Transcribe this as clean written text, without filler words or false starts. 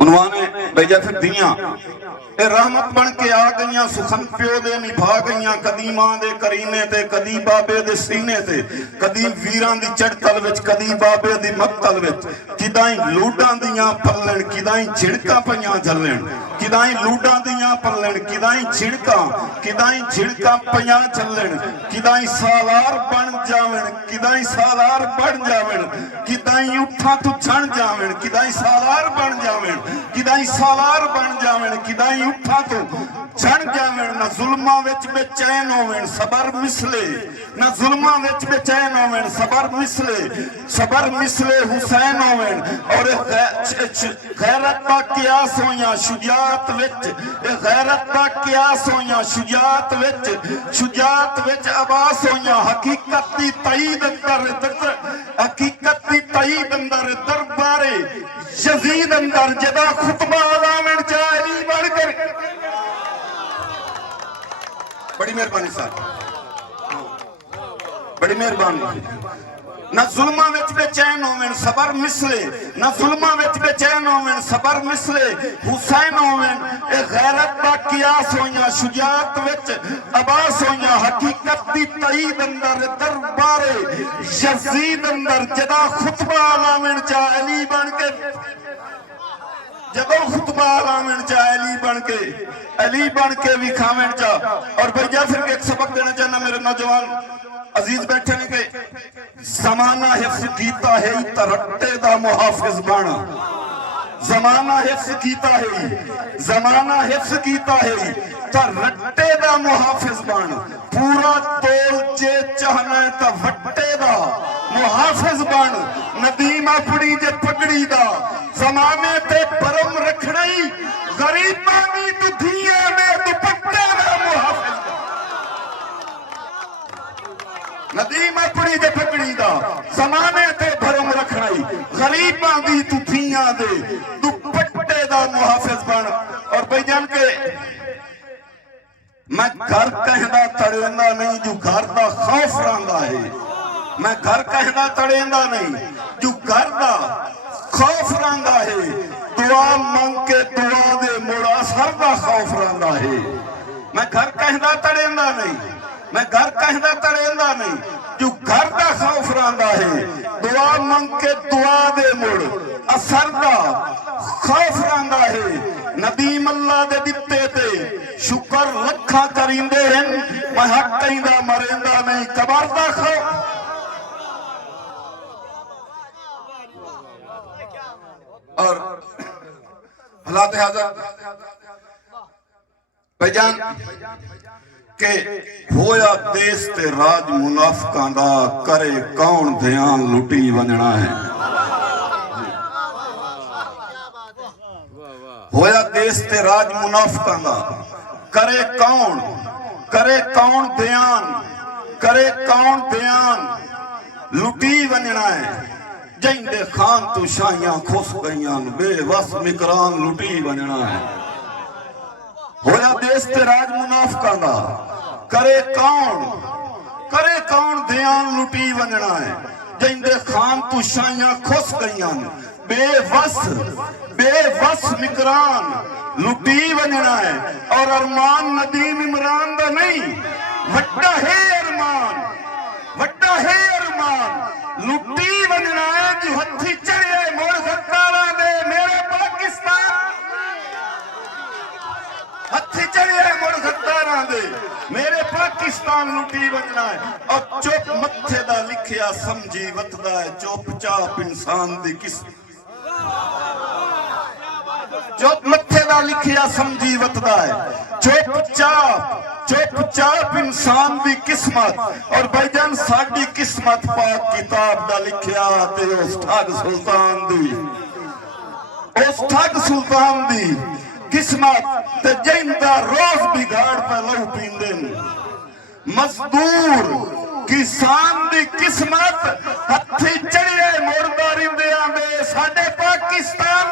उन्होंने भैया फिर दियां रहमत बन के आ गई सुखन प्यो दे निभा गई कदी मां दे करीने ते कदी बाबे दे सीने ते कदी वीरां दी चढ़तल विच कदी बाबे दी मक्तल विच किदाई लूडां दियां पल्लण किदाई झिड़कां पईयां झल्लण किदाई लूडां दियां पल्लण किदाई झिड़कां पईयां झल्लण किदाई सालार बन जावण किदाई सालार बन जावण किदाई उठा तू छण जावण किदाई सालार बन जावण किदाई सालार बन जावण किदाई उठा तो छण जावण ना जुल्मां विच बेचैन होवण सबर मिसले ना जुल्मां विच बेचैन होवण सबर मिसले हुसैन होवण और गैरत दा कियास होया शुजाअत विच गैरत दा कियास होया शुजाअत विच आवास होया हकीकत दी तईद अंदर हकीकत दी तईद अंदर दरबारे यजीद अंदर जदा खुतबा अलावण जारी बढ़कर बड़ी मेहरबानी साहब बड़ी मेहरबानी ना जुल्मा विच बेचैन होवण सबर मिसले ना जुल्मा विच बेचैन होवण सबर मिसले हुसैन होवण ए गैरत दा कियास होया शुजाअत विच आवास होया हकीकत दी तईद अंदर दरबारे यजीद अंदर जदा खुतबा अलावण जा अली बन के जदों खुतबा अलावण चा अली बन के विखावण चा और भैया फिर एक सबक देना चाहना मेरे नौजवान अजीज बैठे ने के जमाना हिफ्ज कीता है तरट्टे दा मुहाफिज बन जमाना हिफ्ज कीता है तरट्टे दा मुहाफिज बन पूरा तोल जे चाहना ता वट्टे दा मुहाफिज बन नदीम अपनी जे पगड़ी दा जमाने ते परम रखना ही गरीबां दी दुधियां दे दुपट्टे दा मुहाफिज नदीम अपनी जे पगड़ी दा जमाने ते भरम रखना ही गरीबां दी दुधियां दे दुपट्टे दा मुहाफिज बन और भाईजान के मैं घर कहदा तड़ेंदा नहीं जो घर दा खौफ रंदा है मैं घर कहदा तड़ेंदा नहीं जो घर दा खौफ रंदा है दुआ मंग के दुआ दे मुड़ा सर दा खौफ रंदा है मैं घर कहदा तड़ेंदा नहीं मैं घर कहदा तड़ेंदा नहीं जो घर दा खौफ रंदा है दुआ मंग के दुआ दे मुड़ असर दा खौफ रंदा है नदीम अल्लाह दे दिते ते शुक्र लखा करींदे हैं मैं हक कहिंदा मरेंदा नहीं कबर दा खौफ और हालात हाजर भाईजान के होया देश ते राज मुनाफिकां दा करे कौन ध्यान लुटी वंजना है होया देश ते राज मुनाफिकां दा करे कौन ध्यान लुटी वंजना है जिंदे खान तू शाहियां खुस गईयां बेवस मिकरान लुटी वंजना है होया देश ते राज मुनाफिकां दा करे कौन ध्यान लुटी वंजना है जिंदे खान तू शाहियां खुस गईयां बेवस मिकरान लुटी वंजना है और अरमान नदीम इमरान दा नहीं वड्डा है अरमान लुटी वंजना है जो हथी चढ़े मोड़ सरकारां दे मेरे पाकिस्तान हथी चढ़े मोड़ सरकारां दे मेरे पाकिस्तान लुटी वंजना है और चुप मथे दा लिखिया समझी वतदा है चुपचाप इंसान दी किस्मत चुप मथे दा लिखिया समझी वतदा है चुपचाप इंसान दी किस्मत और भाईजान साडी किस्मत पाक किताब दा लिखिया ते उस ठग सुल्तान दी किस्मत ते जिंदा रोज बिगाड़ पे लहू पींदे मजदूर किसान दी किस्मत हथी चढ़िए मुड़दा रिंदे आंदे साडे पाकिस्तान